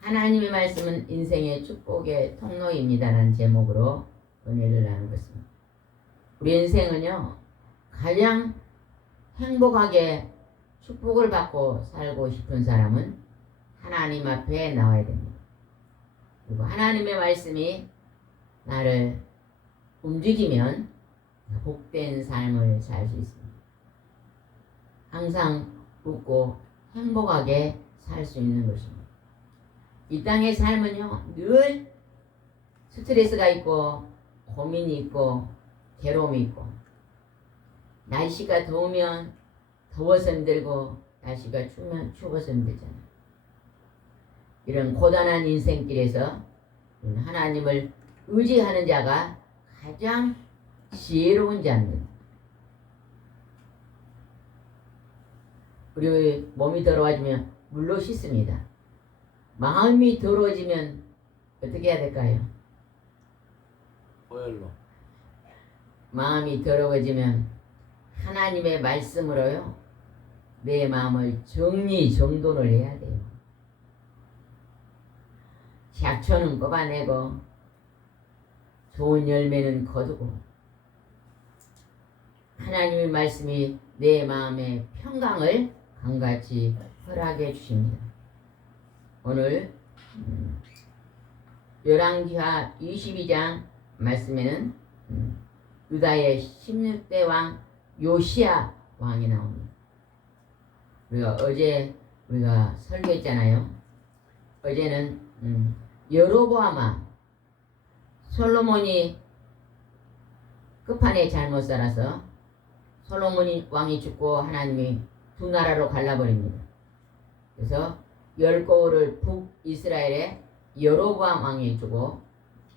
하나님의 말씀은 인생의 축복의 통로입니다라는 제목으로 은혜를 나누겠습니다. 우리 인생은요, 가장 행복하게 축복을 받고 살고 싶은 사람은 하나님 앞에 나와야 됩니다. 그리고 하나님의 말씀이 나를 움직이면 복된 삶을 살 수 있습니다. 항상 웃고 행복하게 살 수 있는 것입니다. 이 땅의 삶은요, 늘 스트레스가 있고 고민이 있고 괴로움이 있고, 날씨가 더우면 더워서 힘들고 날씨가 추우면 추워서 힘들잖아요. 이런 고단한 인생길에서 하나님을 의지하는 자가 가장 지혜로운 자입니다. 우리 몸이 더러워지면 물로 씻습니다. 마음이 더러워지면 어떻게 해야 될까요? 보혈로. 마음이 더러워지면 하나님의 말씀으로요, 내 마음을 정리정돈을 해야 돼요. 약초는 뽑아내고 좋은 열매는 거두고, 하나님의 말씀이 내 마음의 평강을 강같이 허락해 주십니다. 오늘 열왕기하 22장 말씀에는 유다의 16대 왕 요시야 왕이 나옵니다. 우리가 어제 설교했잖아요. 어제는 여로보암 왕, 솔로몬이 끝판에 잘못 살아서 솔로몬 왕이 죽고 하나님이 두 나라로 갈라버립니다. 그래서 10고을을 북이스라엘에 여로보암 왕이 주고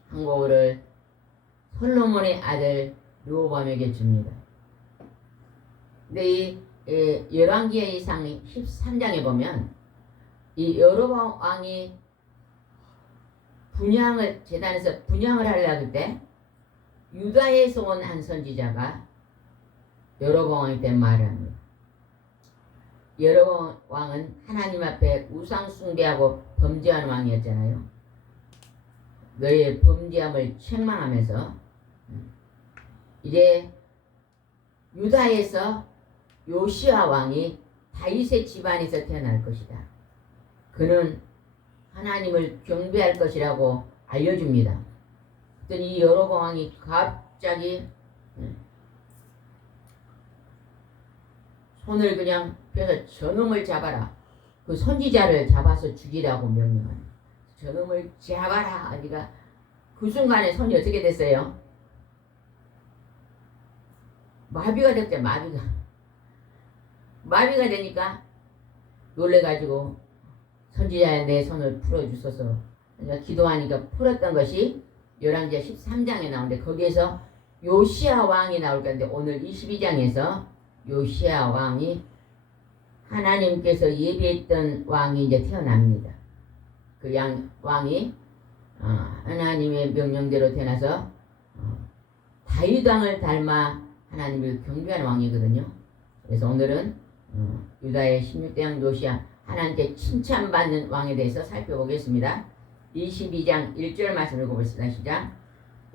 한 고을을 솔로몬의 아들 르호보암에게 줍니다. 근데 이 열왕기하 13장에 보면 이 여로보암 왕이 제단에서 분향을 하려고 때 유다에서 온 한 선지자가 여로보암 왕한테 말을 합니다. 여로보암 왕은 하나님 앞에 우상 숭배하고 범죄하는 왕이었잖아요. 너의 범죄함을 책망하면서 이제 유다에서 요시야 왕이 다윗의 집안에서 태어날 것이다. 그는 하나님을 경배할 것이라고 알려줍니다. 그랬더니 이 여로보암 왕이 갑자기 손을 그냥 펴서 저놈을 잡아라. 그 선지자를 잡아서 죽이라고 명령합니다. 저놈을 잡아라 하니까 그 순간에 손이 어떻게 됐어요? 마비가 됐죠. 마비가 되니까 놀래가지고 선지자의 내 손을 풀어주소서 기도하니까 풀었던 것이 열왕기하 13장에 나오는데, 거기에서 요시야 왕이 나올 건데, 오늘 22장에서 요시야 왕이 하나님께서 예비했던 왕이 이제 태어납니다. 그 왕이 하나님의 명령대로 태어나서 다윗 왕을 닮아 하나님을 경배하는 왕이거든요. 그래서 오늘은 유다의 16대 왕 요시야, 하나님께 칭찬받는 왕에 대해서 살펴보겠습니다. 22장 1절 말씀 읽어보겠습니다. 시작.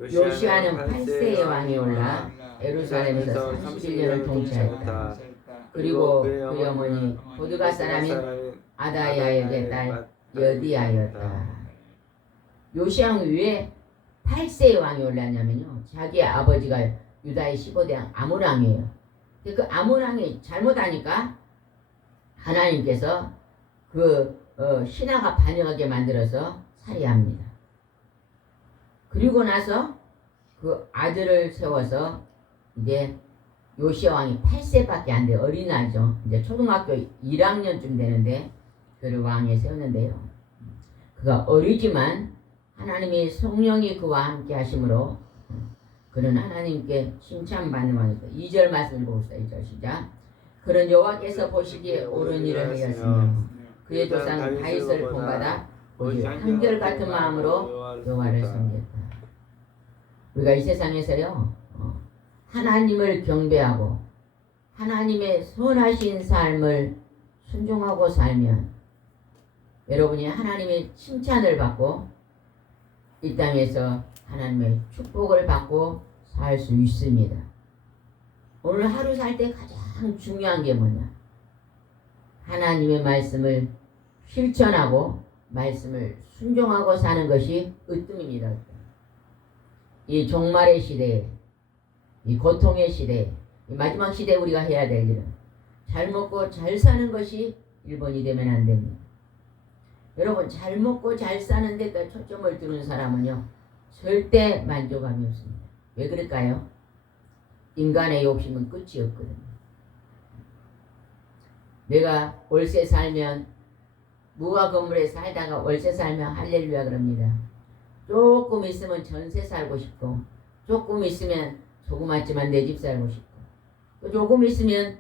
요시야는 8세의 왕이 올라 예루살렘에서 31년을 통치하였다. 그리고 그의 어머니 보드가 사람인 아다야의 딸 여디야였다. 요시야 왕이 왜 8세의 왕이 올랐냐면요, 자기 아버지가 유다의 15대 왕 아몬 왕이에요. 그 아몬 왕이 잘못하니까 하나님께서 신하가 반역하게 만들어서 살해합니다. 그리고 나서 그 아들을 세워서 이제 요시야 왕이 8세밖에 안 돼요. 어린아이죠. 이제 초등학교 1학년쯤 되는데 그를 왕에 세웠는데요. 그가 어리지만 하나님의 성령이 그와 함께 하심으로 그는 하나님께 칭찬받는 왕이다. 2절 말씀을 보겠습니다. 2절 시작. 그는 여호와께서 보시기에 옳은 일을 하였으며 그의 조상 다윗을 본받아 오직 한결같은 마음으로 여호와를 섬겼다. 우리가 이 세상에서요, 하나님을 경배하고 하나님의 선하신 삶을 순종하고 살면 여러분이 하나님의 칭찬을 받고 이 땅에서 하나님의 축복을 받고 살 수 있습니다. 오늘 하루 살 때 가장 중요한 게 뭐냐? 하나님의 말씀을 실천하고 말씀을 순종하고 사는 것이 으뜸입니다. 이 종말의 시대에, 이 고통의 시대에, 이 마지막 시대에 우리가 해야 될 일은 잘 먹고 잘 사는 것이 1번이 되면 안 됩니다. 여러분, 잘 먹고 잘 사는 데다 초점을 두는 사람은요 절대 만족감이 없습니다. 왜 그럴까요? 인간의 욕심은 끝이 없거든요. 내가 월세 살면, 무화 건물에 살다가 월세 살면 할렐루야 그럽니다. 조금 있으면 전세 살고 싶고, 조금 있으면 조그맣지만 내 집 살고 싶고, 또 조금 있으면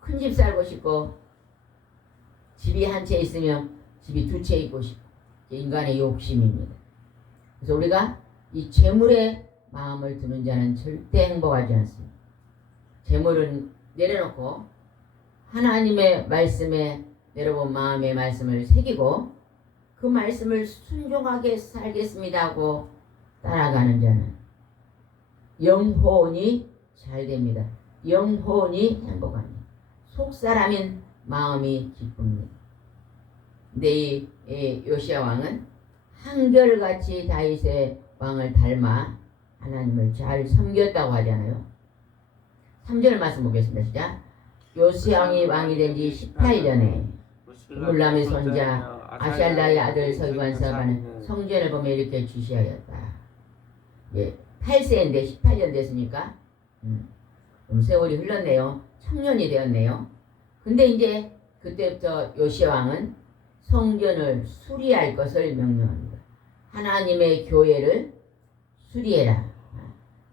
큰 집 살고 싶고, 집이 한 채 있으면 집이 2채 있고 싶고, 인간의 욕심입니다. 그래서 우리가 이 재물에 마음을 두는 자는 절대 행복하지 않습니다. 재물은 내려놓고 하나님의 말씀에 여러분 마음의 말씀을 새기고 그 말씀을 순종하게 살겠습니다 하고 따라가는 자는 영혼이 잘 됩니다. 영혼이 행복합니다. 속사람인 마음이 기쁩니다. 근데 이 요시야 왕은 한결같이 다윗의 왕을 닮아 하나님을 잘 섬겼다고 하잖아요. 3절 말씀 보겠습니다. 시작. 요시야 왕이 된 지 18년에 물람의 손자 아샬라의 아들 서기관사바는 성전을 보며 이렇게 지시하였다. 예, 8세인데 18년 됐으니까 좀 세월이 흘렀네요. 청년이 되었네요. 근데 이제 그때부터 요시야 왕은 성전을 수리할 것을 명령합니다. 하나님의 교회를 수리해라.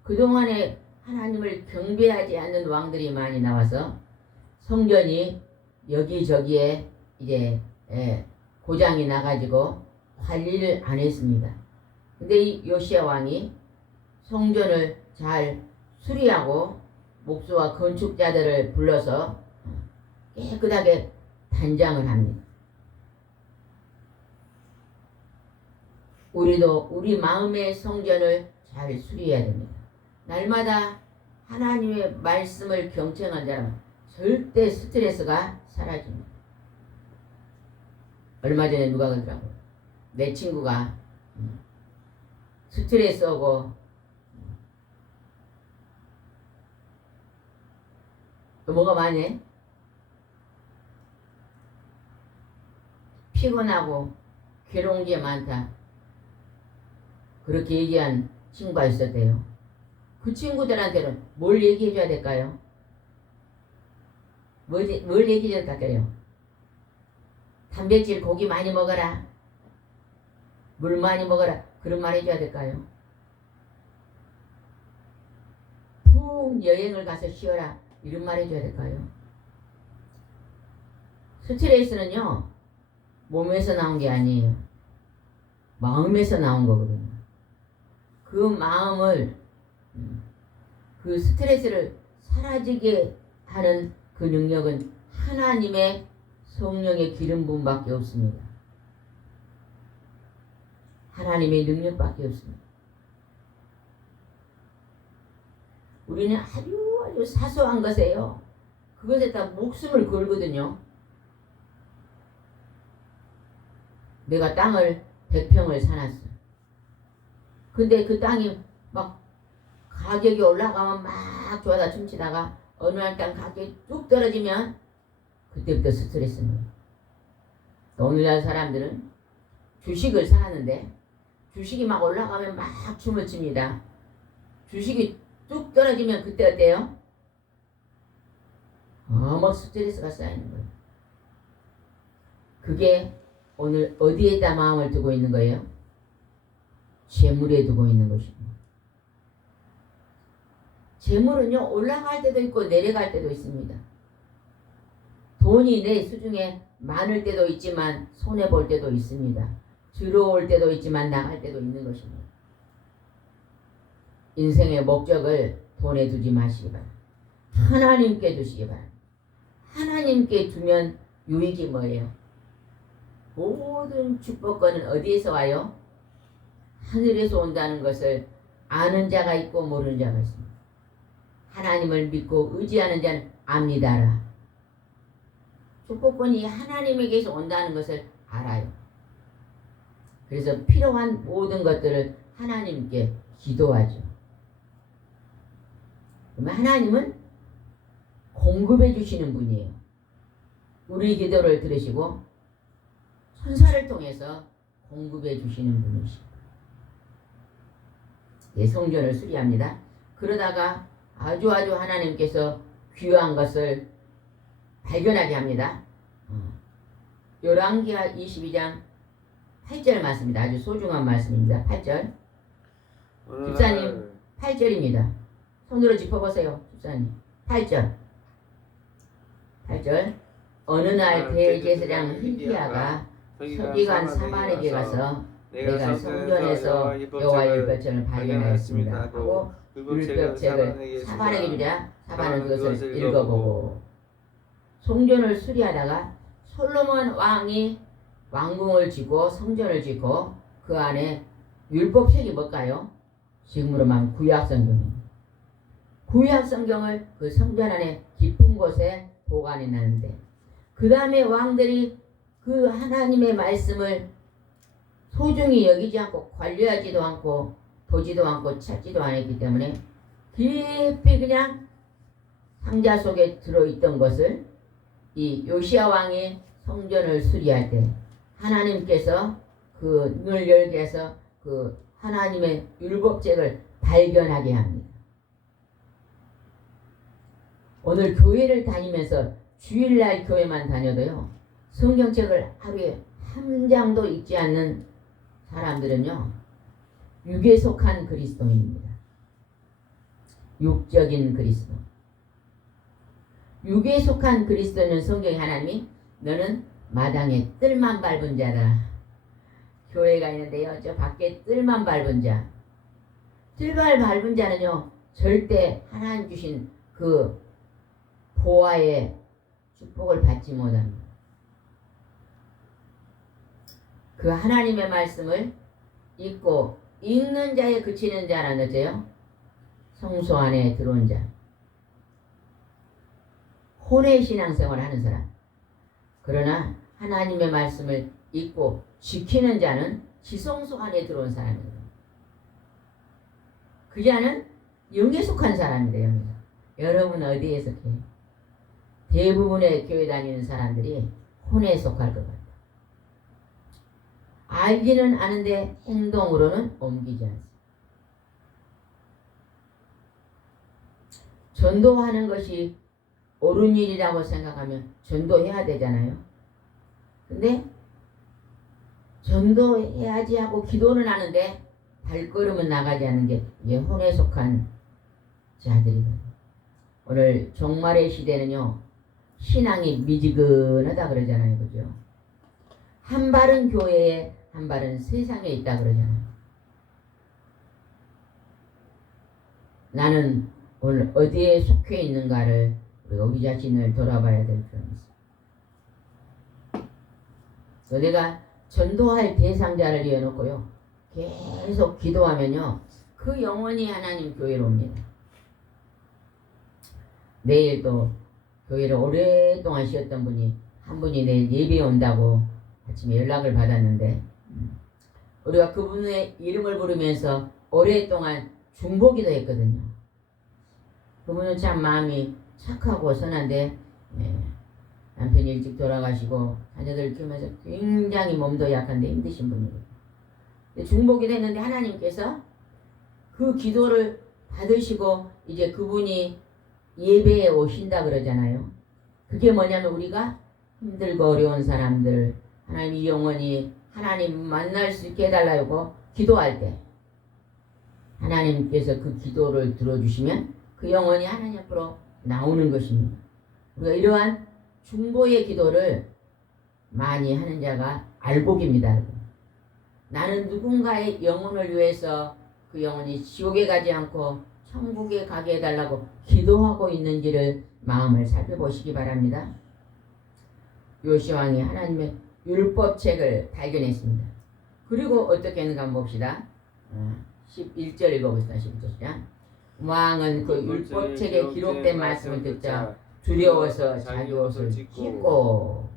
그동안에 하나님을 경배하지 않는 왕들이 많이 나와서 성전이 여기저기에 이제 고장이 나가지고 관리를 안 했습니다. 근데 이 요시야 왕이 성전을 잘 수리하고 목수와 건축자들을 불러서 깨끗하게 단장을 합니다. 우리도 우리 마음의 성전을 잘 수리해야 됩니다. 날마다 하나님의 말씀을 경청한 자는 절대 스트레스가 사라집니다. 얼마 전에 누가 그러더라고요. 내 친구가 스트레스 오고 또 뭐가 많이 피곤하고 괴로운 게 많다. 그렇게 얘기한 친구가 있었대요. 그 친구들한테는 뭘 얘기해 줘야 될까요? 뭘 얘기해 줘야 될까요? 단백질 고기 많이 먹어라. 물 많이 먹어라. 그런 말 해줘야 될까요? 푹 여행을 가서 쉬어라. 이런 말 해줘야 될까요? 스트레스는요 몸에서 나온 게 아니에요. 마음에서 나온 거거든요. 그 마음을 그 스트레스를 사라지게 하는 그 능력은 하나님의 성령의 기름 부음밖에 없습니다. 하나님의 능력밖에 없습니다. 우리는 아주 사소한 것에요. 그것에다 목숨을 걸거든요. 내가 땅을 100평을 사놨어. 근데 그 땅이 막 가격이 올라가면 막 좋아다 춤추다가 어느 날 땅 가격이 뚝 떨어지면 그때부터 스트레스입니다. 오늘날 사람들은 주식을 사는데 주식이 막 올라가면 막 춤을 춥니다. 주식이 뚝 떨어지면 그때 어때요? 막 스트레스가 쌓이는 거예요. 그게 오늘 어디에다 마음을 두고 있는 거예요? 재물에 두고 있는 것입니다. 재물은요 올라갈 때도 있고 내려갈 때도 있습니다. 돈이 내 수중에 많을 때도 있지만 손해볼 때도 있습니다. 들어올 때도 있지만 나갈 때도 있는 것입니다. 인생의 목적을 돈에 두지 마시기 바랍니다. 하나님께 두시기 바랍니다. 하나님께 두면 유익이 뭐예요? 모든 축복권은 어디에서 와요? 하늘에서 온다는 것을 아는 자가 있고 모르는 자가 있습니다. 하나님을 믿고 의지하는 자는 압니다라. 축복권이 하나님에게서 온다는 것을 알아요. 그래서 필요한 모든 것들을 하나님께 기도하죠. 그러면 하나님은 공급해 주시는 분이에요. 우리 기도를 들으시고 천사를 통해서 공급해 주시는 분이시죠. 예, 성전을 수리합니다. 그러다가 아주 하나님께서 귀한 것을 발견하게 합니다. 열왕기하 22장 8절 말씀입니다. 아주 소중한 말씀입니다. 8절. 집사님 8절입니다. 손으로 짚어보세요. 집사님 8절. 어느 날 대제사장 hilki야가 서기관 사반에게 가서 내가 성전에서 여호와의 율법책을 발견하였습니다 하고 율법책을 사반에게 주자 사반은 그것을 읽어보고 성전을 수리하다가 솔로몬 왕이 왕궁을 짓고 성전을 짓고 그 안에 율법책이 뭘까요? 지금으로 말하면 구약성경입니다. 구약성경을 그 성전 안에 깊은 곳에 보관해 놨는데 그 다음에 왕들이 그 하나님의 말씀을 소중히 여기지 않고 관리하지도 않고 보지도 않고 찾지도 않았기 때문에 깊이 그냥 상자 속에 들어있던 것을 이 요시야 왕이 성전을 수리할 때 하나님께서 그 눈을 열게 해서 그 하나님의 율법책을 발견하게 합니다. 오늘 교회를 다니면서 주일날 교회만 다녀도요 성경책을 하루에 한 장도 읽지 않는 사람들은요 육에 속한 그리스도인입니다. 육적인 그리스도. 육에 속한 그리스도는 성경에 하나님이 너는 마당에 뜰만 밟은 자다. 교회가 있는데요 저 밖에 뜰만 밟은 자. 뜰만 밟은 자는요 절대 하나님 주신 그 보화의 축복을 받지 못합니다. 그 하나님의 말씀을 읽고 읽는 자에 그치는 자라는 거죠. 성소 안에 들어온 자. 혼의 신앙생활을 하는 사람. 그러나 하나님의 말씀을 읽고 지키는 자는 지성소 안에 들어온 사람입니다. 그 자는 영에 속한 사람입니다. 영에. 여러분 어디에 속해요? 대부분의 교회 다니는 사람들이 혼에 속할 것 같아요. 알기는 아는데 행동으로는 옮기지 않습니다. 전도하는 것이 옳은 일이라고 생각하면 전도해야 되잖아요. 근데 전도해야지 하고 기도는 하는데 발걸음은 나가지 않는 게 이게 혼에 속한 자들이거든요. 오늘 종말의 시대는요. 신앙이 미지근하다 그러잖아요. 그죠? 한 발은 교회에 한 발은 세상에 있다 그러잖아요. 나는 오늘 어디에 속해 있는가를 우리 자신을 돌아봐야 될 필요가 있어요. 내가 전도할 대상자를 이어놓고요. 계속 기도하면요. 그 영혼이 하나님 교회로 옵니다. 내일 또 교회를 오랫동안 쉬었던 분이 한 분이 내일 예배에 온다고 아침에 연락을 받았는데 우리가 그분의 이름을 부르면서 오랫동안 중보기도 했거든요. 그분은 참 마음이 착하고 선한데 남편이 일찍 돌아가시고 자녀들 키우면서 굉장히 몸도 약한데 힘드신 분이거든요. 중보기도 했는데 하나님께서 그 기도를 받으시고 이제 그분이 예배에 오신다 그러잖아요. 그게 뭐냐면 우리가 힘들고 어려운 사람들 하나님 이 영혼이 하나님 만날 수 있게 해달라고 기도할 때 하나님께서 그 기도를 들어주시면 그 영혼이 하나님 앞으로 나오는 것입니다. 우리가 이러한 중보의 기도를 많이 하는 자가 알복입니다. 나는 누군가의 영혼을 위해서 그 영혼이 지옥에 가지 않고 천국에 가게 해달라고 기도하고 있는지를 마음을 살펴보시기 바랍니다. 요시왕이 하나님의 율법책을 발견했습니다. 그리고 어떻게 했는가 한번 봅시다. 11절 읽어봅시다. 11절. 왕은 그 율법책에 기록된 말씀을 듣자 두려워서 자기 옷을 찢고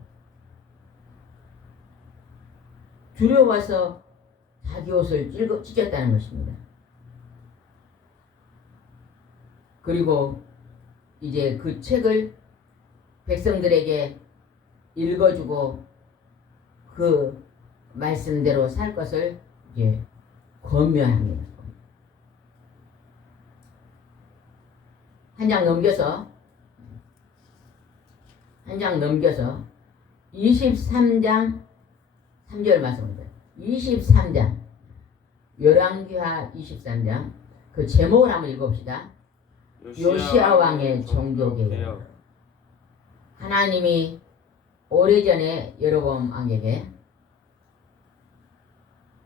두려워서 자기 옷을 찢었다는 것입니다. 그리고 이제 그 책을 백성들에게 읽어주고 그 말씀대로 살 것을 이제 권면합니다. 한 장 넘겨서 23장 3절 말씀입니다. 23장 열왕기하 23장 그 제목을 한번 읽어봅시다. 요시야 왕의 종교개혁. 하나님이 오래전에 여로보암 왕에게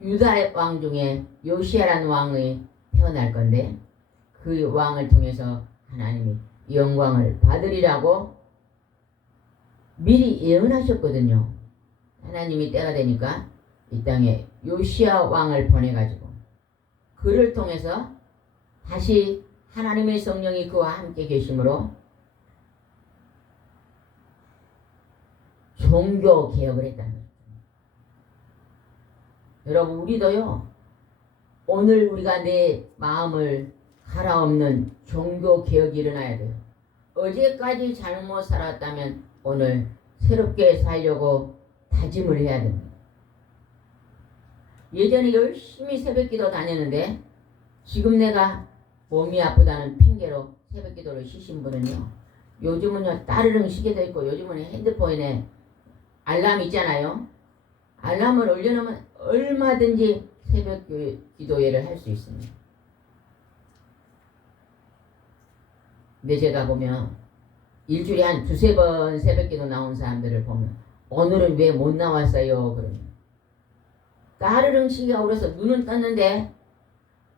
유다 왕 중에 요시야라는 왕이 태어날 건데 그 왕을 통해서 하나님이 영광을 받으리라고 미리 예언하셨거든요. 하나님이 때가 되니까 이 땅에 요시야 왕을 보내가지고 그를 통해서 다시 하나님의 성령이 그와 함께 계심으로 종교 개혁을 했다는 거예요. 여러분 우리도요 오늘 우리가 내 마음을 갈아엎는 종교 개혁이 일어나야 돼요. 어제까지 잘못 살았다면 오늘 새롭게 살려고 다짐을 해야 됩니다. 예전에 열심히 새벽기도 다녔는데 지금 내가 몸이 아프다는 핑계로 새벽기도를 쉬신 분은요 요즘은요 따르릉 시계도 있고 요즘은 핸드폰에 알람 있잖아요. 알람을 올려놓으면 얼마든지 새벽 기도회를 할 수 있습니다. 근데 제가 보면 일주일에 한 두세 번 새벽기도 나온 사람들을 보면 오늘은 왜 못 나왔어요? 그러면 까르릉 시계가 울어서 눈은 떴는데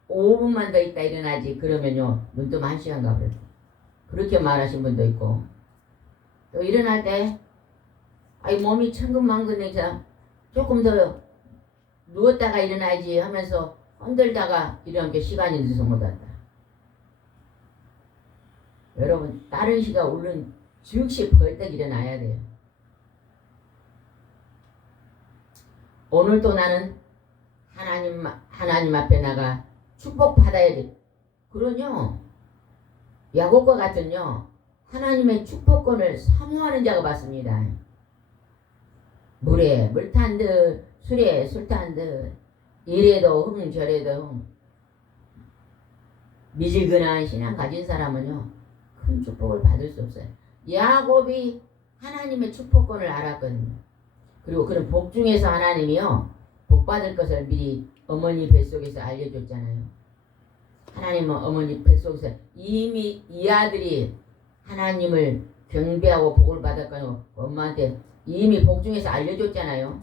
5분만 더 있다 일어나지 그러면요 눈 뜨면 1시간 가버려요. 그렇게 말하신 분도 있고 또 일어날 때 아이 몸이 천근만근해서 조금 더 누웠다가 일어나야지 하면서 흔들다가 이런 게 시간이 늦어서 못 왔다. 여러분 다른 시가 울른 즉시 벌떡 일어나야 돼요. 오늘도 나는 하나님 앞에 나가 축복받아야 돼. 그러뇨 야곱과 같은요 하나님의 축복권을 사모하는 자가 받습니다. 물에 물 탄 듯 술에 술 탄 듯 이래도 흥 저래도 흥 미지근한 신앙 가진 사람은요 큰 축복을 받을 수 없어요. 야곱이 하나님의 축복권을 알았거든요. 그리고 그런 복 중에서 하나님이요 복 받을 것을 미리 어머니 뱃속에서 알려줬잖아요. 하나님은 어머니 뱃속에서 이미 이 아들이 하나님을 경배하고 복을 받았거든요. 엄마한테 이미 복 중에서 알려줬잖아요.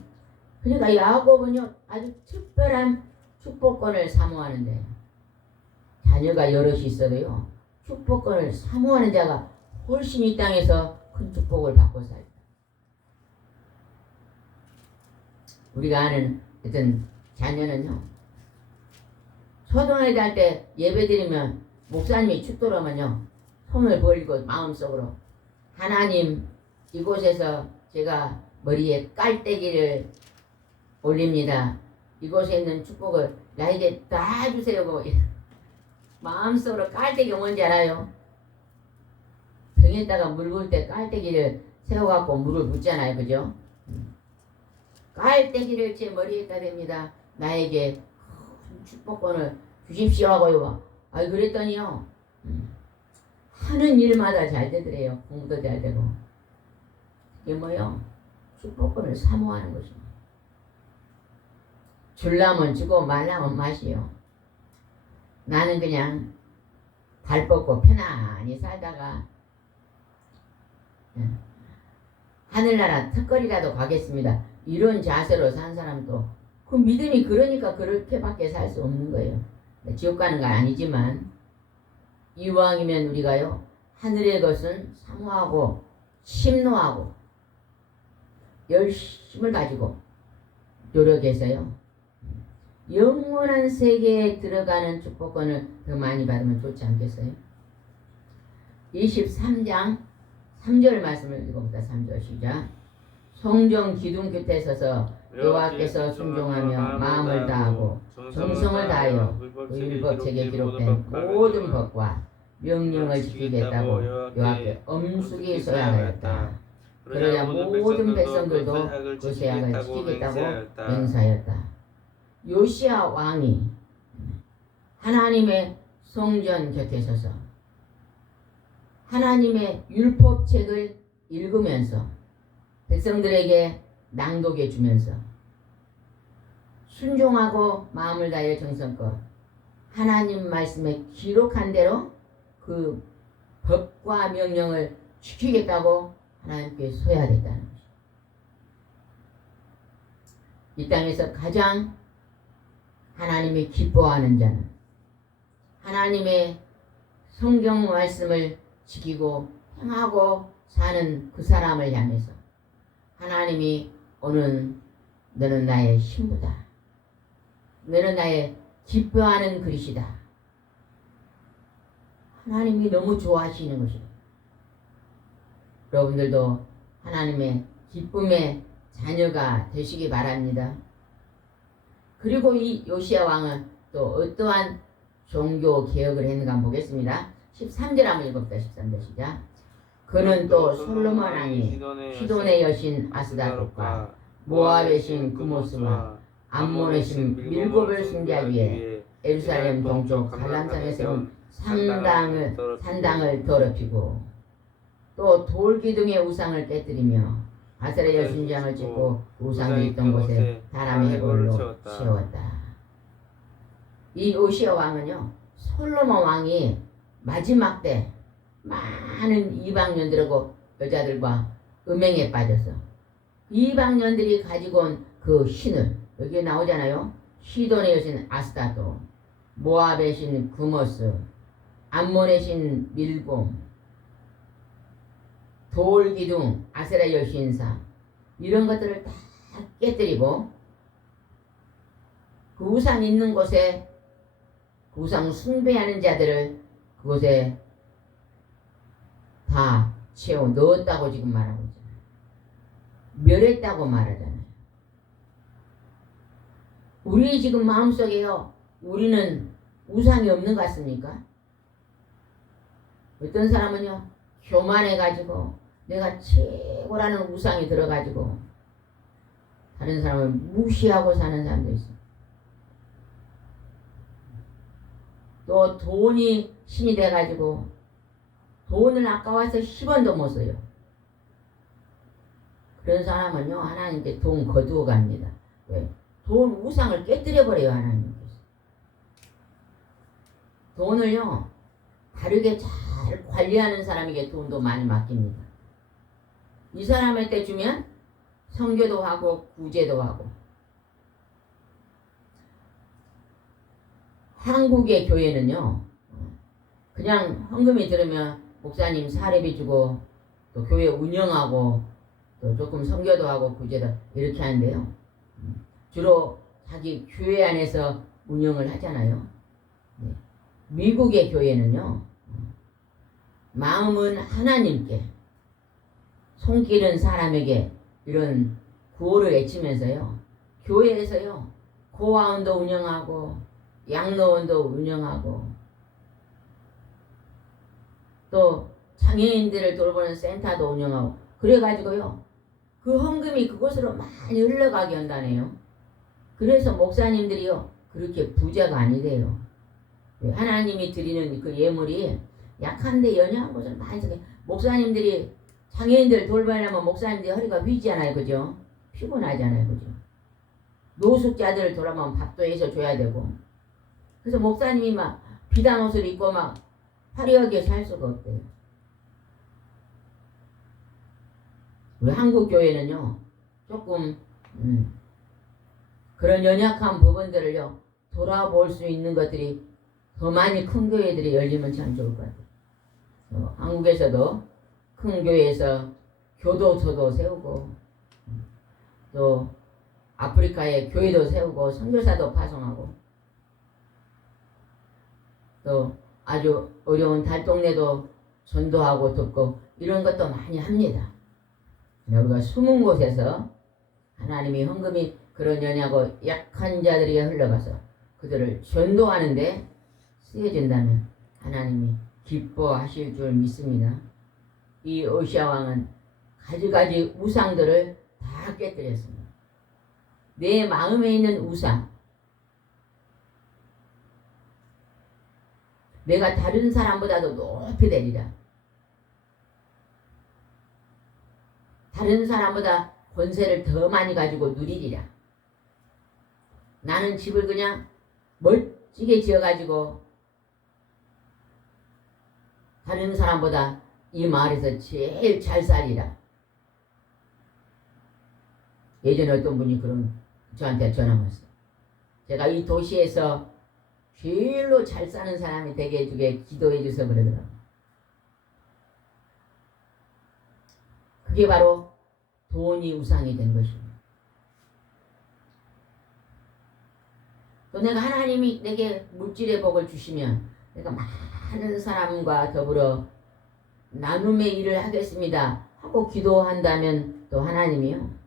그러니까 야곱은요 아주 특별한 축복권을 사모하는데 자녀가 여럿이 있어도요 축복권을 사모하는 자가 훨씬 이 땅에서 큰 축복을 받고 살다. 우리가 아는 어떤 자녀는요 초등학교 갈 때 예배 드리면 목사님이 축도하면요 손을 벌리고 마음속으로 하나님 이곳에서 제가 머리에 깔때기를 올립니다. 이곳에 있는 축복을 나에게 다 주세요. 마음속으로 깔때기 뭔지 알아요? 병에다가 물 부을 때 깔때기를 세워갖고 물을 붓잖아요. 그죠? 깔때기를 제 머리에다 댑니다. 나에게 축복권을 주십시오 하고요. 그랬더니요. 하는 일마다 잘 되더래요. 공부도 잘 되고. 이게 뭐요? 축복권을 사모하는 것입니다. 줄라면 주고 말라면 마시요. 나는 그냥 발 뻗고 편안히 살다가 하늘나라 턱걸이라도 가겠습니다. 이런 자세로 산 사람도 그 믿음이 그러니까 그렇게밖에 살 수 없는 거예요. 지옥 가는 건 아니지만 이왕이면 우리가요 하늘의 것은 사모하고 심노하고 열심을 가지고 노력해서요. 영원한 세계에 들어가는 축복권을 더 많이 받으면 좋지 않겠어요? 23장 3절 말씀을 읽어보자. 3절 시작. 성전 기둥 곁에 서서 여호와께서 순종하며 마음을 다하고 정성을 다하여 그 율법책에 기록된 모든 법과 명령을 지키겠다고 여호와께 엄숙히 서약하였다. 그러자 모든 백성들도 그 서약을 지키겠다고 맹세하였다. 요시야 왕이 하나님의 성전 곁에 서서 하나님의 율법책을 읽으면서 백성들에게 낭독해 주면서 순종하고 마음을 다해 정성껏 하나님 말씀에 기록한 대로 그 법과 명령을 지키겠다고 하나님께 서야겠다는 것이죠. 이 땅에서 가장 하나님이 기뻐하는 자는 하나님의 성경 말씀을 지키고 행하고 사는 그 사람을 향해서 하나님이 오늘 너는 나의 신부다. 너는 나의 기뻐하는 그릇이다. 하나님이 너무 좋아하시는 것이에요. 여러분들도 하나님의 기쁨의 자녀가 되시기 바랍니다. 그리고 이 요시야 왕은 또 어떠한 종교 개혁을 했는가 한번 보겠습니다. 13절 한번 읽어봅시다. 13절 시작. 그는 또 솔로몬 왕이 시돈의 여신 아스다롯과 모압의 신 그모스와 암몬의 신 밀곱을 숭배하기 위해 예루살렘 동쪽 갈람산에 세운 산당을 더럽히고 또 돌기둥의 우상을 깨뜨리며 아세라 여신장을 찍고 우상이 있던 곳에 다람의 해골로 세웠다. 이 요시야 왕은요, 솔로몬 왕이 마지막 때 많은 이방년들하고 여자들과 음행에 빠져서 이방년들이 가지고 온 그 신을 여기에 나오잖아요. 시돈의 여신 아스타도, 모압의 신 그모스, 암몬의 신 밀곰, 돌기둥, 아세라 여신사 이런 것들을 다 깨뜨리고 그 우상 있는 곳에 그 우상 숭배하는 자들을 그곳에 다 채워 넣었다고 지금 말하고 있잖아요. 멸했다고 말하잖아요. 우리 지금 마음속에요. 우리는 우상이 없는 것 같습니까? 어떤 사람은요. 교만해가지고 내가 최고라는 우상이 들어가지고 다른 사람을 무시하고 사는 사람도 있어요. 또 돈이 신이 돼가지고 돈을 아까워서 10원도 못 써요. 그런 사람은요. 하나님께 돈 거두어 갑니다. 왜? 돈 우상을 깨뜨려버려요. 하나님께서. 돈을요. 바르게 잘 관리하는 사람에게 돈도 많이 맡깁니다. 이 사람한테 주면 선교도 하고 구제도 하고. 한국의 교회는요. 그냥 헌금이 들으면 목사님 사례비 주고 또 교회 운영하고 또 조금 선교도 하고 구제도 이렇게 하는데요. 주로 자기 교회 안에서 운영을 하잖아요. 미국의 교회는요. 마음은 하나님께, 손길은 사람에게 이런 구호를 외치면서요. 교회에서요. 고아원도 운영하고 양로원도 운영하고 또 장애인들을 돌보는 센터도 운영하고 그래가지고요. 그 헌금이 그곳으로 많이 흘러가게 한다네요. 그래서 목사님들이요. 그렇게 부자가 아니래요. 하나님이 드리는 그 예물이 약한데 연약한 곳을 많이 쓰게. 목사님들이 장애인들 돌보려면 목사님들이 허리가 휘지잖아요. 그죠? 피곤하잖아요. 그죠? 노숙자들 돌아보면 밥도 해서 줘야 되고. 그래서 목사님이 막 비단 옷을 입고 막 화려하게 살 수가 없대요. 우리 한국 교회는요. 조금 그런 연약한 부분들을요. 돌아볼 수 있는 것들이 더 많이 큰 교회들이 열리면 참 좋을 것 같아요. 한국에서도 큰 교회에서 교도소도 세우고 또 아프리카에 교회도 세우고 선교사도 파송하고 또 아주 어려운 달동네도 전도하고 돕고 이런 것도 많이 합니다. 우리가 숨은 곳에서 하나님이 헌금이 그런 연약하고 약한 자들에게 흘러가서 그들을 전도하는데 쓰여진다면 하나님이 기뻐하실 줄 믿습니다. 이 요시야 왕은 가지가지 우상들을 다 깨뜨렸습니다. 내 마음에 있는 우상, 내가 다른 사람보다도 높이 되리라. 다른 사람보다 권세를 더 많이 가지고 누리리라. 나는 집을 그냥 멋지게 지어가지고 다른 사람보다 이 마을에서 제일 잘 살리라. 예전에 어떤 분이 저한테 전화 왔어요. 제가 이 도시에서 제일로 잘 사는 사람이 되게 해주게 기도해 주셔서 그러더라고요. 그게 바로 돈이 우상이 된 것입니다. 또 내가 하나님이 내게 물질의 복을 주시면 내가 많은 사람과 더불어 나눔의 일을 하겠습니다 하고 기도한다면 또 하나님이요,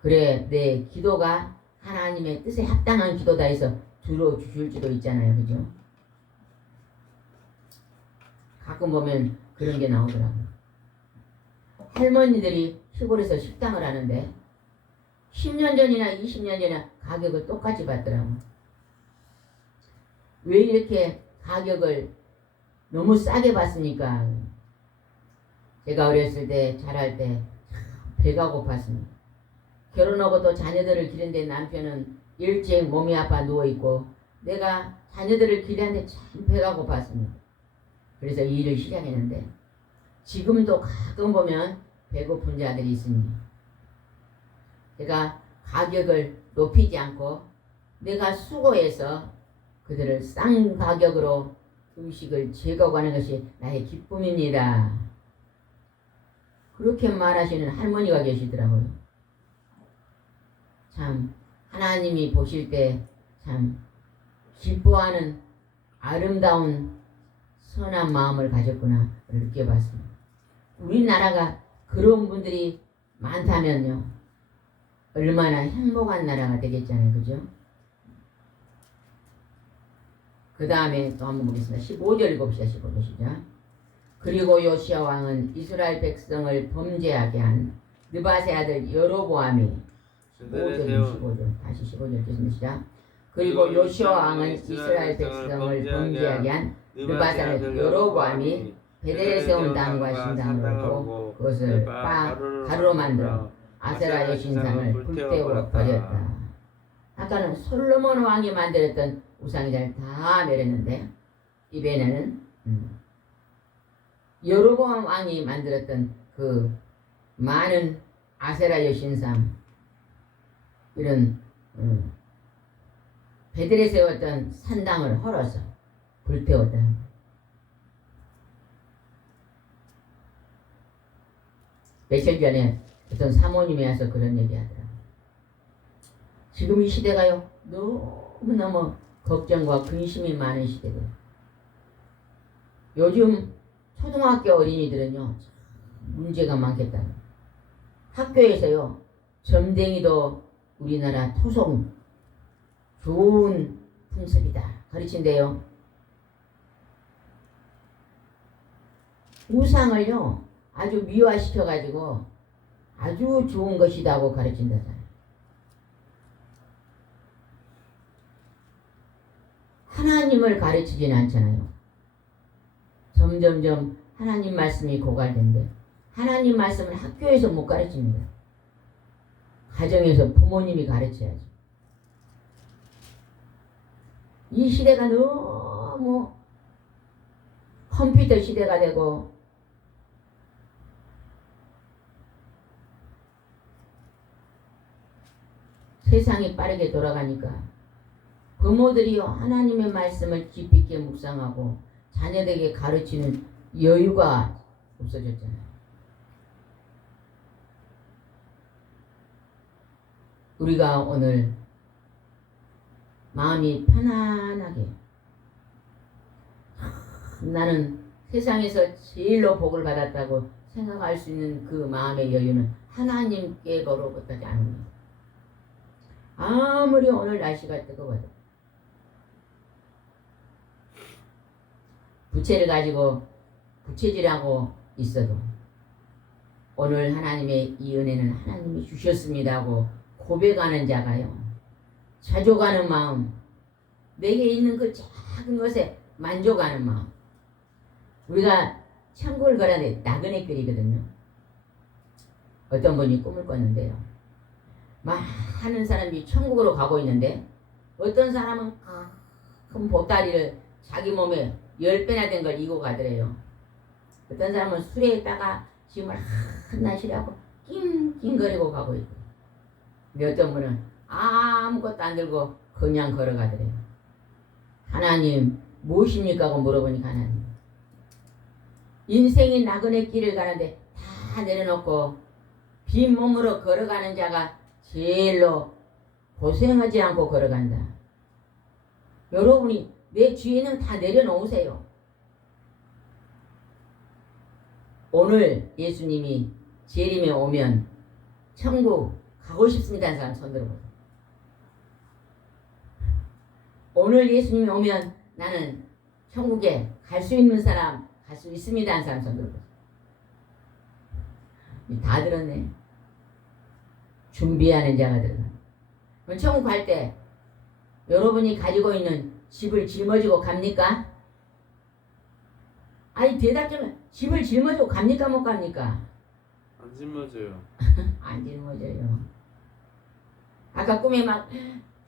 그래 내 기도가 하나님의 뜻에 합당한 기도다 해서 들어주실지도 있잖아요. 그죠? 가끔 보면 그런 게 나오더라고요. 할머니들이 시골에서 식당을 하는데 10년 전이나 20년 전이나 가격을 똑같이 받더라고요. 왜 이렇게 가격을 너무 싸게 받습니까? 제가 어렸을 때 자랄 때 배가 고팠습니다. 결혼하고 또 자녀들을 기르는데 남편은 일찍 몸이 아파 누워있고 내가 자녀들을 기르는데 참 배가 고팠습니다. 그래서 이 일을 시작했는데 지금도 가끔 보면 배고픈 자들이 있습니다. 제가 가격을 높이지 않고 내가 수고해서 그들을 싼 가격으로 음식을 제공하는 것이 나의 기쁨입니다. 그렇게 말하시는 할머니가 계시더라고요. 참 하나님이 보실 때 참 기뻐하는 아름다운 선한 마음을 가졌구나 느껴봤습니다. 우리나라가 그런 분들이 많다면요 얼마나 행복한 나라가 되겠잖아요. 그죠? 그 다음에 또 한번 보겠습니다. 15절 읽읍시다. 15절 시작. 그리고 요시야 왕은 이스라엘 백성을 범죄하게 한 느밧의 아들 여로보암이 15절 다시 15절 읽겠습니다. 시작. 그리고 요시야 왕은 이스라엘 백성을 범죄하게 한 느밧의 아들 여로보암이 베델에 세운 당과 신당을 놓고 그것을 가루로 만들어 아세라의 신상을 불태워 버렸다. 아까는 솔로몬 왕이 만들었던 우상이들 다 내렸는데 이번에는 여로보암 왕이 만들었던 그 많은 아세라 여신상 이런 베델에 세웠던 산당을 헐어서 불태웠다. 며칠 전에 어떤 사모님이 와서 그런 얘기 하더라고요. 지금 이 시대가요 너무너무 걱정과 근심이 많은 시대고 요즘 초등학교 어린이들은요 문제가 많겠다. 학교에서요 점쟁이도 우리나라 토속 좋은 풍습이다 가르친대요. 우상을요 아주 미화시켜가지고 아주 좋은 것이다고 가르친다잖아요. 하나님을 가르치지는 않잖아요. 점점점 하나님 말씀이 고갈된대. 하나님 말씀을 학교에서 못 가르칩니다. 가정에서 부모님이 가르쳐야죠. 이 시대가 너무 컴퓨터 시대가 되고 세상이 빠르게 돌아가니까 부모들이요 하나님의 말씀을 깊이 있게 묵상하고 자녀들에게 가르치는 여유가 없어졌잖아요. 우리가 오늘 마음이 편안하게 나는 세상에서 제일로 복을 받았다고 생각할 수 있는 그 마음의 여유는 하나님께로부터지 않습니다. 아무리 오늘 날씨가 뜨거워도 부채를 가지고 부채질하고 있어도 오늘 하나님의 이 은혜는 하나님이 주셨습니다 하고 고백하는 자가요, 자족하는 마음, 내게 있는 그 작은 것에 만족하는 마음. 우리가 천국을 가라는데 나그네 길이거든요. 어떤 분이 꿈을 꿨는데요, 많은 사람이 천국으로 가고 있는데 어떤 사람은 큰 보따리를 자기 몸에 10배나 된 걸 이고 가더래요. 어떤 사람은 술에다가 짐을 한나 실하고 낑낑거리고 가고 있고, 근데 어떤 분은 아무것도 안 들고 그냥 걸어가더래요. 하나님 무엇입니까 하고 물어보니까 하나님, 인생이 나그네 길을 가는데 다 내려놓고 빈 몸으로 걸어가는 자가 제일로 고생하지 않고 걸어간다. 여러분이 내 주인은 다 내려놓으세요. 오늘 예수님이 재림에 오면 천국 가고 싶습니다 하는 사람 손 들어보세요. 오늘 예수님이 오면 나는 천국에 갈 수 있는 사람, 갈 수 있습니다 하는 사람 손 들어보세요. 다 들었네. 준비하는 자가 들어가. 그럼 천국 갈 때 여러분이 가지고 있는 집을 짊어지고 갑니까? 아니 대답 좀. 집을 짊어지고 갑니까 못 갑니까? 안 짊어져요. 안 짊어져요. 아까 꿈에 막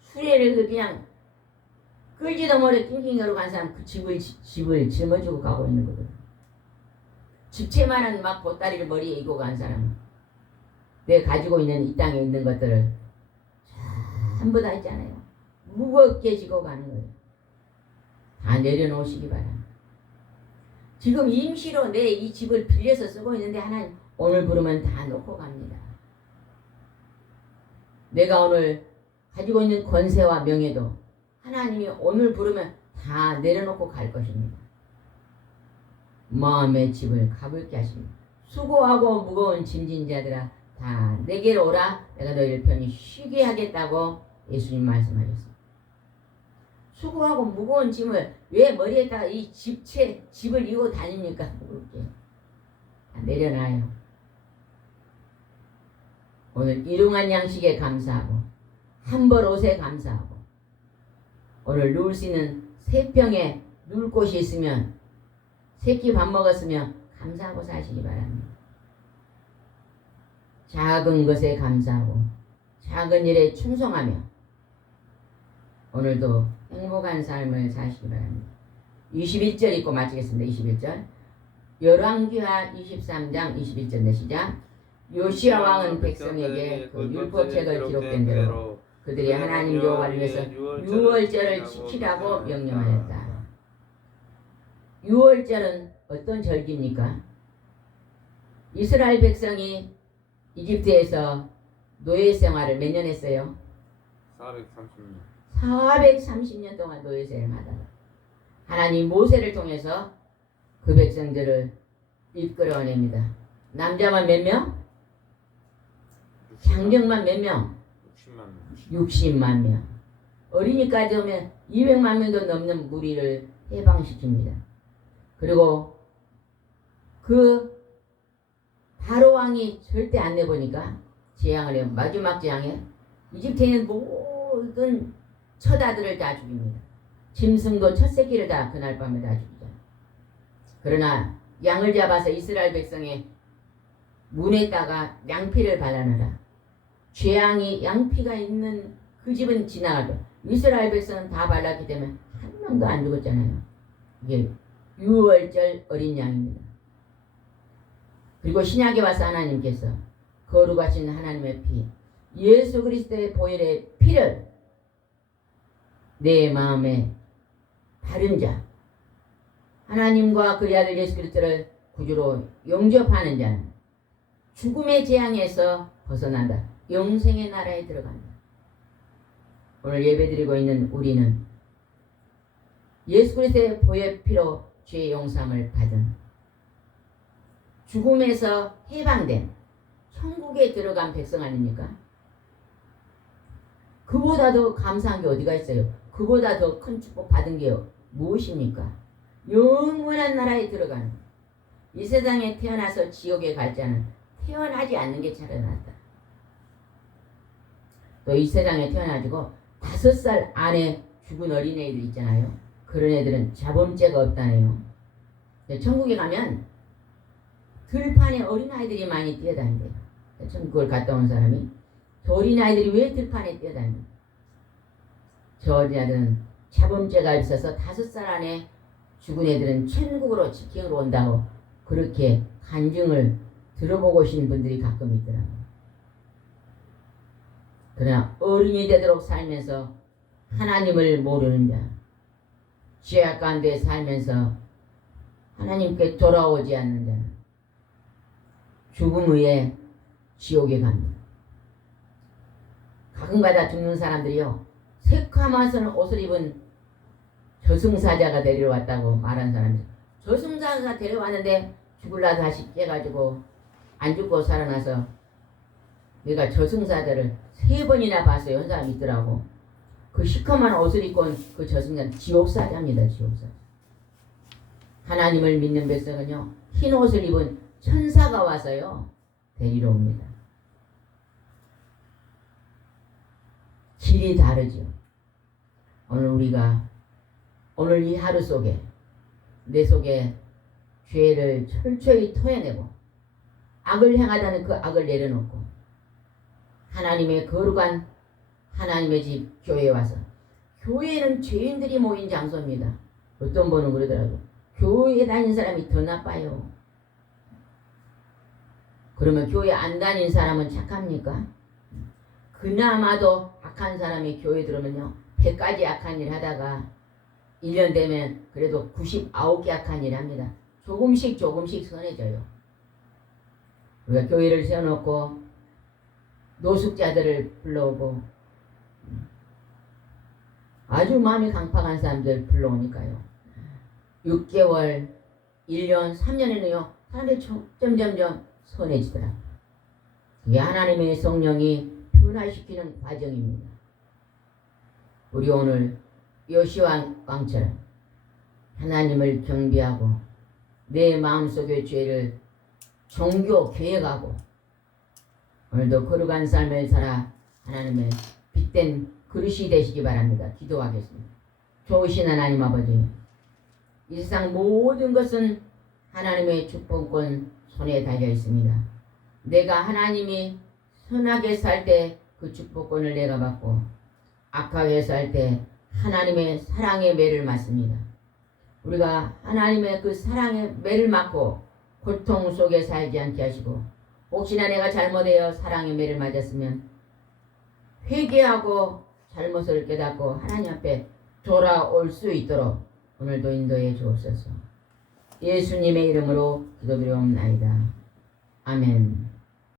수레를 그냥 끌지도 못해 낑낑거리고 간 사람 그 집을 짊어지고 가고 있는 거거든. 집채만한 막 보따리를 머리에 이고 간 사람, 내 가지고 있는 이 땅에 있는 것들을 전부 다 있잖아요. 무겁게 지고 가는 거예요. 다 내려놓으시기 바랍니다. 지금 임시로 내 이 집을 빌려서 쓰고 있는데 하나님 오늘 부르면 다 놓고 갑니다. 내가 오늘 가지고 있는 권세와 명예도 하나님이 오늘 부르면 다 내려놓고 갈 것입니다. 마음의 집을 가볍게 하십니다. 수고하고 무거운 짐진 자들아 다 내게로 오라, 내가 너희를 편히 쉬게 하겠다고 예수님 말씀하셨습니다. 수고하고 무거운 짐을 왜 머리에다가 이 집을 이고 다닙니까? 그렇게 내려놔요. 오늘 일용한 양식에 감사하고 한 벌 옷에 감사하고 오늘 누울 수 있는 세 평에 누울 곳이 있으면 세 끼 밥 먹었으면 감사하고 사시기 바랍니다. 작은 것에 감사하고 작은 일에 충성하며 오늘도 행복한 삶을 사시기 바랍니다. 21절 읽고 마치겠습니다. 21절. 열왕기하 23장 21절 시작. 요시야 왕은 백성에게 그 율법책을 기록된 대로 그들이 하나님 여호와를 위해서 유월절을 지키라고 명령하였다. 유월절은 어떤 절기입니까? 이스라엘 백성이 이집트에서 노예 생활을 몇 년 했어요? 430년. 430년 동안 노예 생활하다가 하나님 모세를 통해서 그 백성들을 이끌어냅니다. 남자만 몇 명? 장정만 몇 명? 60만 명. 어린이까지 오면 200만 명도 넘는 무리를 해방시킵니다. 그리고 그 바로 왕이 절대 안 내보니까 재앙을 해요. 마지막 재앙에 이집트에 있는 모든 처자들을 다 죽입니다. 짐승도 첫 새끼를 다 그날 밤에 다 죽이죠. 그러나 양을 잡아서 이스라엘 백성의 문에다가 양피를 발라내라. 죄앙이 양피가 있는 그 집은 지나가죠. 이스라엘 백성은 다 발랐기 때문에 한 명도 안 죽었잖아요. 이게 유월절 어린 양입니다. 그리고 신약에 와서 하나님께서 거룩하신 하나님의 피, 예수 그리스도의 보혈의 피를 내 마음에 바른 자, 하나님과 그의 아들 예수 그리스도를 구주로 영접하는 자는 죽음의 재앙에서 벗어난다. 영생의 나라에 들어간다. 오늘 예배드리고 있는 우리는 예수 그리스도의 보혈 피로 죄의 용서함을 받은 죽음에서 해방된 천국에 들어간 백성 아닙니까? 그보다 더 감사한 게 어디가 있어요? 그보다 더 큰 축복 받은 게 무엇입니까? 영원한 나라에 들어가는, 이 세상에 태어나서 지옥에 갈 자는 태어나지 않는 게 차라리 낫다. 또 이 세상에 태어나지고 5살 안에 죽은 어린애들 있잖아요. 그런 애들은 자범죄가 없다네요. 천국에 가면 들판에 어린아이들이 많이 뛰어다닌대요. 천국을 갔다 온 사람이 저 어린아이들이 왜 들판에 뛰어다니냐, 저 어린아이들은 자범죄가 있어서 5살 안에 죽은 애들은 천국으로 지킹으로 온다고 그렇게 간증을 들어보고 오신 분들이 가끔 있더라고요. 그러나 어른이 되도록 살면서 하나님을 모르는 자, 죄악 가운데 살면서 하나님께 돌아오지 않는 자는 죽음 후에 지옥에 갑니다. 가끔가다 죽는 사람들이요, 새카만 옷을 입은 저승사자가 데려왔다고 말한 사람이, 저승사자가 데려왔는데 죽을라 다시 깨가지고 안 죽고 살아나서 내가 저승사자를 3번이나 봤어요. 한 사람이 있더라고. 그 시커먼 옷을 입고 온 그 저승사자는 지옥사자입니다. 지옥사자. 하나님을 믿는 백성은요, 흰 옷을 입은 천사가 와서요 데리러 옵니다. 길이 다르죠. 오늘 이 하루 속에 내 속에 죄를 철저히 토해내고 악을 행하다는 그 악을 내려놓고 하나님의 거룩한 하나님의 집 교회에 와서, 교회는 죄인들이 모인 장소입니다. 어떤 분은 그러더라고요. 교회에 다니는 사람이 더 나빠요. 그러면 교회 안 다니는 사람은 착합니까? 그나마도 악한 사람이 교회 들어오면요 100가지 악한 일 하다가 1년 되면 그래도 99개 악한 일 합니다. 조금씩 선해져요. 우리가 교회를 세워놓고 노숙자들을 불러오고 아주 마음이 강팍한 사람들 불러오니까요, 6개월, 1년, 3년에는요 사람들이 점점점 선해지더라고요. 그게 하나님의 성령이 변화시키는 과정입니다. 우리 오늘 요시아 왕처럼 하나님을 경배하고 내 마음속의 죄를 종교 개혁하고 오늘도 거룩한 삶을 살아 하나님의 빛된 그릇이 되시기 바랍니다. 기도하겠습니다. 좋으신 하나님 아버지, 이 세상 모든 것은 하나님의 축복권 손에 달려 있습니다. 내가 하나님이 선하게 살 때 그 축복권을 내가 받고 악하게 살 때 하나님의 사랑의 매를 맞습니다. 우리가 하나님의 그 사랑의 매를 맞고 고통 속에 살지 않게 하시고, 혹시나 내가 잘못하여 사랑의 매를 맞았으면 회개하고 잘못을 깨닫고 하나님 앞에 돌아올 수 있도록 오늘도 인도해 주옵소서. 예수님의 이름으로 기도드리옵나이다. 아멘.